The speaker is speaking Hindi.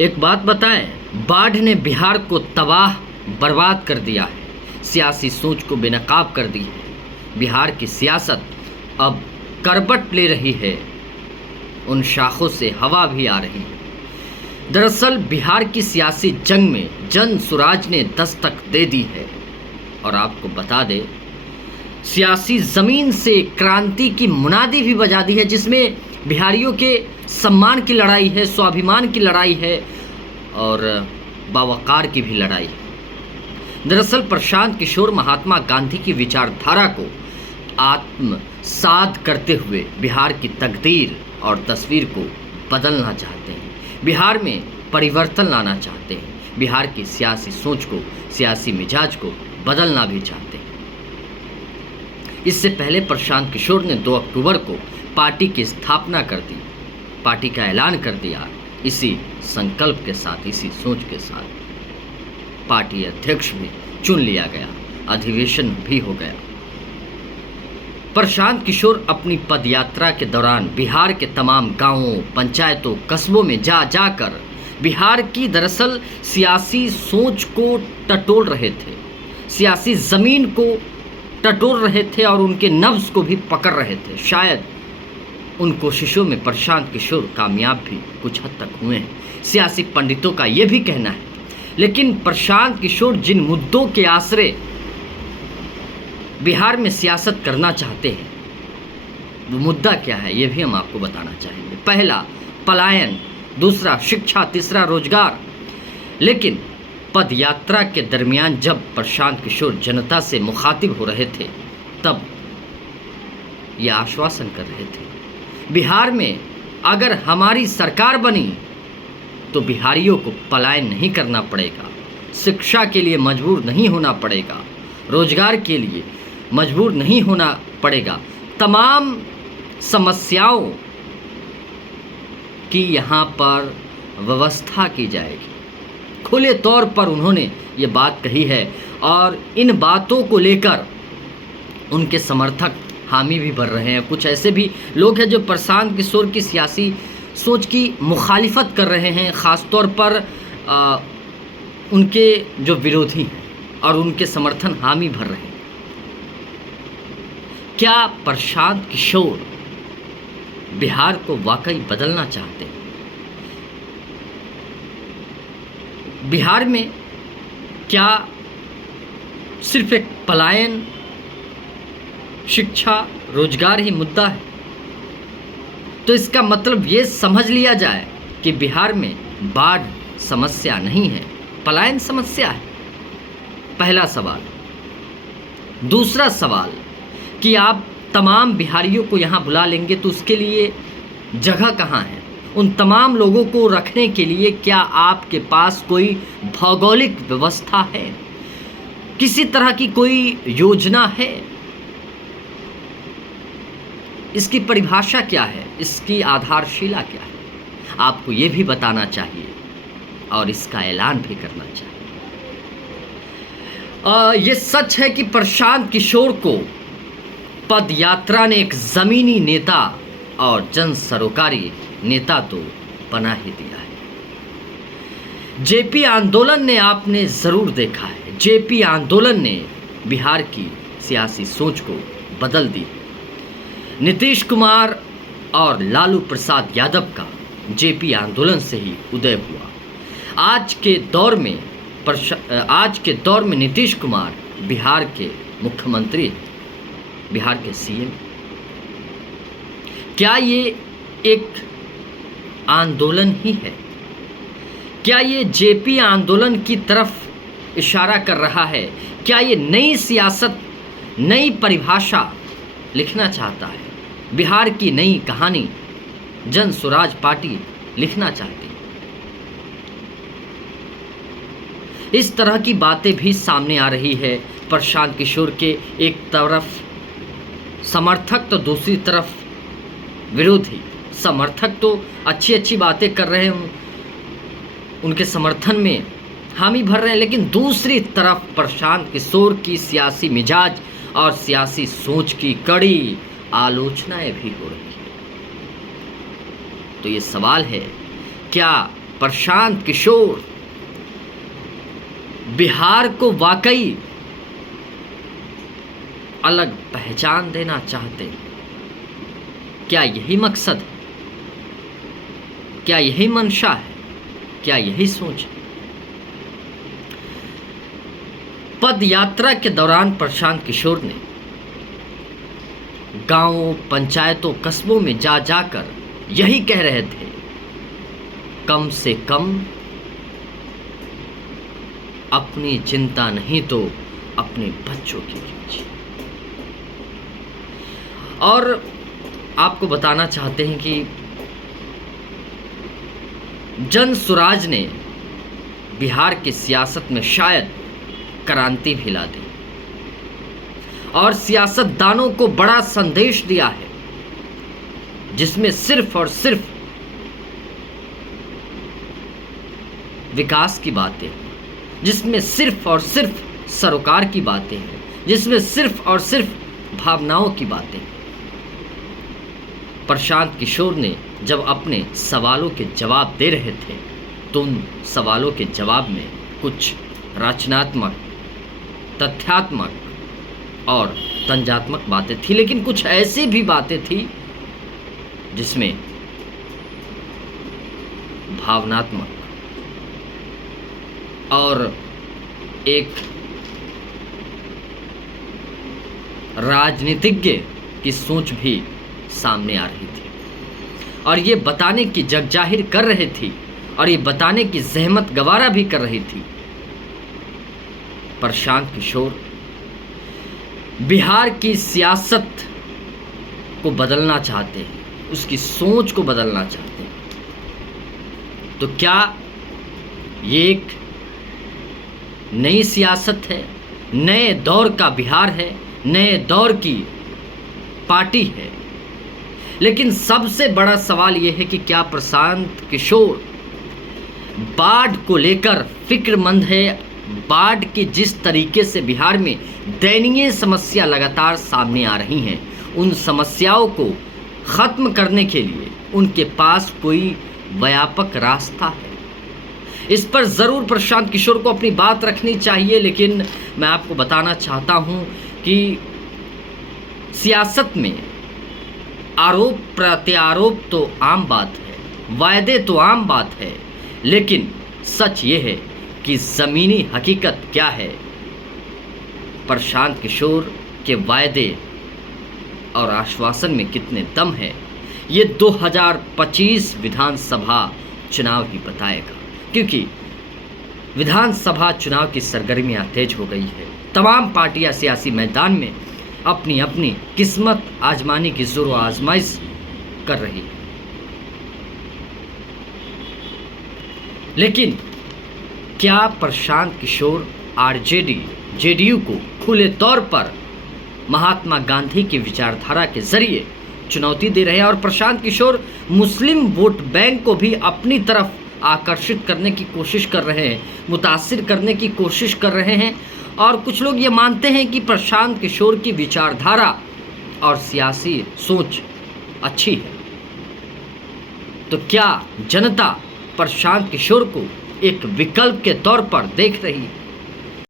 एक बात बताएं, बाढ़ ने बिहार को तबाह बर्बाद कर दिया है, सियासी सोच को बेनकाब कर दी है। बिहार की सियासत अब करवट ले रही है, उन शाखों से हवा भी आ रही है। दरअसल बिहार की सियासी जंग में जन सुराज ने दस्तक दे दी है। और आपको बता दें, सियासी जमीन से क्रांति की मुनादी भी बजा दी है, जिसमें बिहारियों के सम्मान की लड़ाई है, स्वाभिमान की लड़ाई है और बावकार की भी लड़ाई है। दरअसल प्रशांत किशोर महात्मा गांधी की विचारधारा को आत्मसात करते हुए बिहार की तकदीर और तस्वीर को बदलना चाहते हैं, बिहार में परिवर्तन लाना चाहते हैं, बिहार की सियासी सोच को, सियासी मिजाज को बदलना भी चाहते हैं। इससे पहले प्रशांत किशोर ने 2 अक्टूबर को पार्टी की स्थापना कर दी, पार्टी का ऐलान कर दिया। इसी संकल्प के साथ, इसी सोच के साथ पार्टी अध्यक्ष भी चुन लिया गया, अधिवेशन भी हो गया। प्रशांत किशोर अपनी पदयात्रा के दौरान बिहार के तमाम गांवों, पंचायतों, कस्बों में जा जाकर बिहार की दरअसल सियासी सोच को टटोल रहे थे, सियासी जमीन को टटोल रहे थे और उनके नब्ज को भी पकड़ रहे थे। शायद उन कोशिशों में प्रशांत किशोर कामयाब भी कुछ हद तक हुए हैं, सियासी पंडितों का ये भी कहना है। लेकिन प्रशांत किशोर जिन मुद्दों के आसरे बिहार में सियासत करना चाहते हैं, वो मुद्दा क्या है ये भी हम आपको बताना चाहेंगे। पहला पलायन, दूसरा शिक्षा, तीसरा रोजगार। लेकिन पदयात्रा के दरमियान जब प्रशांत किशोर जनता से मुखातिब हो रहे थे, तब ये आश्वासन कर रहे थे, बिहार में अगर हमारी सरकार बनी तो बिहारियों को पलायन नहीं करना पड़ेगा, शिक्षा के लिए मजबूर नहीं होना पड़ेगा, रोजगार के लिए मजबूर नहीं होना पड़ेगा, तमाम समस्याओं की यहाँ पर व्यवस्था की जाएगी। खुले तौर पर उन्होंने ये बात कही है और इन बातों को लेकर उनके समर्थक हामी भी भर रहे हैं। कुछ ऐसे भी लोग हैं जो प्रशांत किशोर की सियासी सोच की मुखालिफत कर रहे हैं, ख़ास तौर पर उनके जो विरोधी हैं और उनके समर्थन हामी भर रहे हैं। क्या प्रशांत किशोर बिहार को वाकई बदलना चाहते हैं? बिहार में क्या सिर्फ एक पलायन, शिक्षा, रोजगार ही मुद्दा है? तो इसका मतलब ये समझ लिया जाए कि बिहार में बाढ़ समस्या नहीं है, पलायन समस्या है। पहला सवाल। दूसरा सवाल कि आप तमाम बिहारियों को यहाँ बुला लेंगे तो उसके लिए जगह कहाँ है? उन तमाम लोगों को रखने के लिए क्या आपके पास कोई भौगोलिक व्यवस्था है? किसी तरह की कोई योजना है? इसकी परिभाषा क्या है? इसकी आधारशिला क्या है? आपको ये भी बताना चाहिए और इसका ऐलान भी करना चाहिए। ये सच है कि प्रशांत किशोर को पदयात्रा ने एक ज़मीनी नेता और जन सरोकारी नेता तो बना ही दिया है। जेपी आंदोलन ने आपने ज़रूर देखा है, जेपी आंदोलन ने बिहार की सियासी सोच को बदल दी। नीतीश कुमार और लालू प्रसाद यादव का जेपी आंदोलन से ही उदय हुआ। आज के दौर में नीतीश कुमार बिहार के मुख्यमंत्री, बिहार के सीएम। क्या ये एक आंदोलन ही है? क्या ये जेपी आंदोलन की तरफ इशारा कर रहा है? क्या ये नई सियासत, नई परिभाषा लिखना चाहता है? बिहार की नई कहानी जन स्वराज पार्टी लिखना चाहती है? इस तरह की बातें भी सामने आ रही है। प्रशांत किशोर के एक तरफ समर्थक तो दूसरी तरफ विरोधी। समर्थक तो अच्छी अच्छी बातें कर रहे हैं, उनके समर्थन में हामी भर रहे हैं, लेकिन दूसरी तरफ प्रशांत किशोर की सियासी मिजाज और सियासी सोच की कड़ी आलोचनाएं भी हो रही हैं। तो ये सवाल है, क्या प्रशांत किशोर बिहार को वाकई अलग पहचान देना चाहते? क्या यही मकसद है? क्या यही मंशा है? क्या यही सोच है? पद यात्रा के दौरान प्रशांत किशोर ने गांवों, पंचायतों, कस्बों में जा जाकर यही कह रहे थे, कम से कम अपनी चिंता नहीं तो अपने बच्चों की कीजिए। और आपको बताना चाहते हैं कि जन सुराज ने बिहार की सियासत में शायद क्रांति भी ला दी और सियासतदानों को बड़ा संदेश दिया है, जिसमें सिर्फ और सिर्फ विकास की बातें, जिसमें सिर्फ और सिर्फ सरोकार की बातें हैं, जिसमें सिर्फ और सिर्फ भावनाओं की बातें। प्रशांत किशोर ने जब अपने सवालों के जवाब दे रहे थे तो उन सवालों के जवाब में कुछ रचनात्मक, तथ्यात्मक और तंजात्मक बातें थी, लेकिन कुछ ऐसी भी बातें थी जिसमें भावनात्मक और एक राजनीतिज्ञ की सोच भी सामने आ रही थी और ये बताने की जगजाहिर कर रही थी और ये बताने की जहमत गवारा भी कर रही थी। प्रशांत किशोर बिहार की सियासत को बदलना चाहते हैं, उसकी सोच को बदलना चाहते हैं। तो क्या ये एक नई सियासत है, नए दौर का बिहार है, नए दौर की पार्टी है? लेकिन सबसे बड़ा सवाल यह है कि क्या प्रशांत किशोर बाढ़ को लेकर फिक्रमंद है? बाढ़ की जिस तरीके से बिहार में दयनीय समस्या लगातार सामने आ रही हैं, उन समस्याओं को ख़त्म करने के लिए उनके पास कोई व्यापक रास्ता है? इस पर ज़रूर प्रशांत किशोर को अपनी बात रखनी चाहिए। लेकिन मैं आपको बताना चाहता हूं कि सियासत में आरोप प्रत्यारोप तो आम बात है, वायदे तो आम बात है, लेकिन सच ये है कि ज़मीनी हकीकत क्या है। प्रशांत किशोर के वायदे और आश्वासन में कितने दम है, ये 2025 विधानसभा चुनाव ही बताएगा, क्योंकि विधानसभा चुनाव की सरगर्मियां तेज हो गई है। तमाम पार्टियां सियासी मैदान में अपनी अपनी किस्मत आजमाने की जोर आजमाइश कर रही है। लेकिन क्या प्रशांत किशोर आरजेडी, जेडीयू को खुले तौर पर महात्मा गांधी की विचारधारा के जरिए चुनौती दे रहे हैं? और प्रशांत किशोर मुस्लिम वोट बैंक को भी अपनी तरफ आकर्षित करने की कोशिश कर रहे हैं, मुतासिर करने की कोशिश कर रहे हैं। और कुछ लोग ये मानते हैं कि प्रशांत किशोर की विचारधारा और सियासी सोच अच्छी है। तो क्या जनता प्रशांत किशोर को एक विकल्प के तौर पर देख रही है?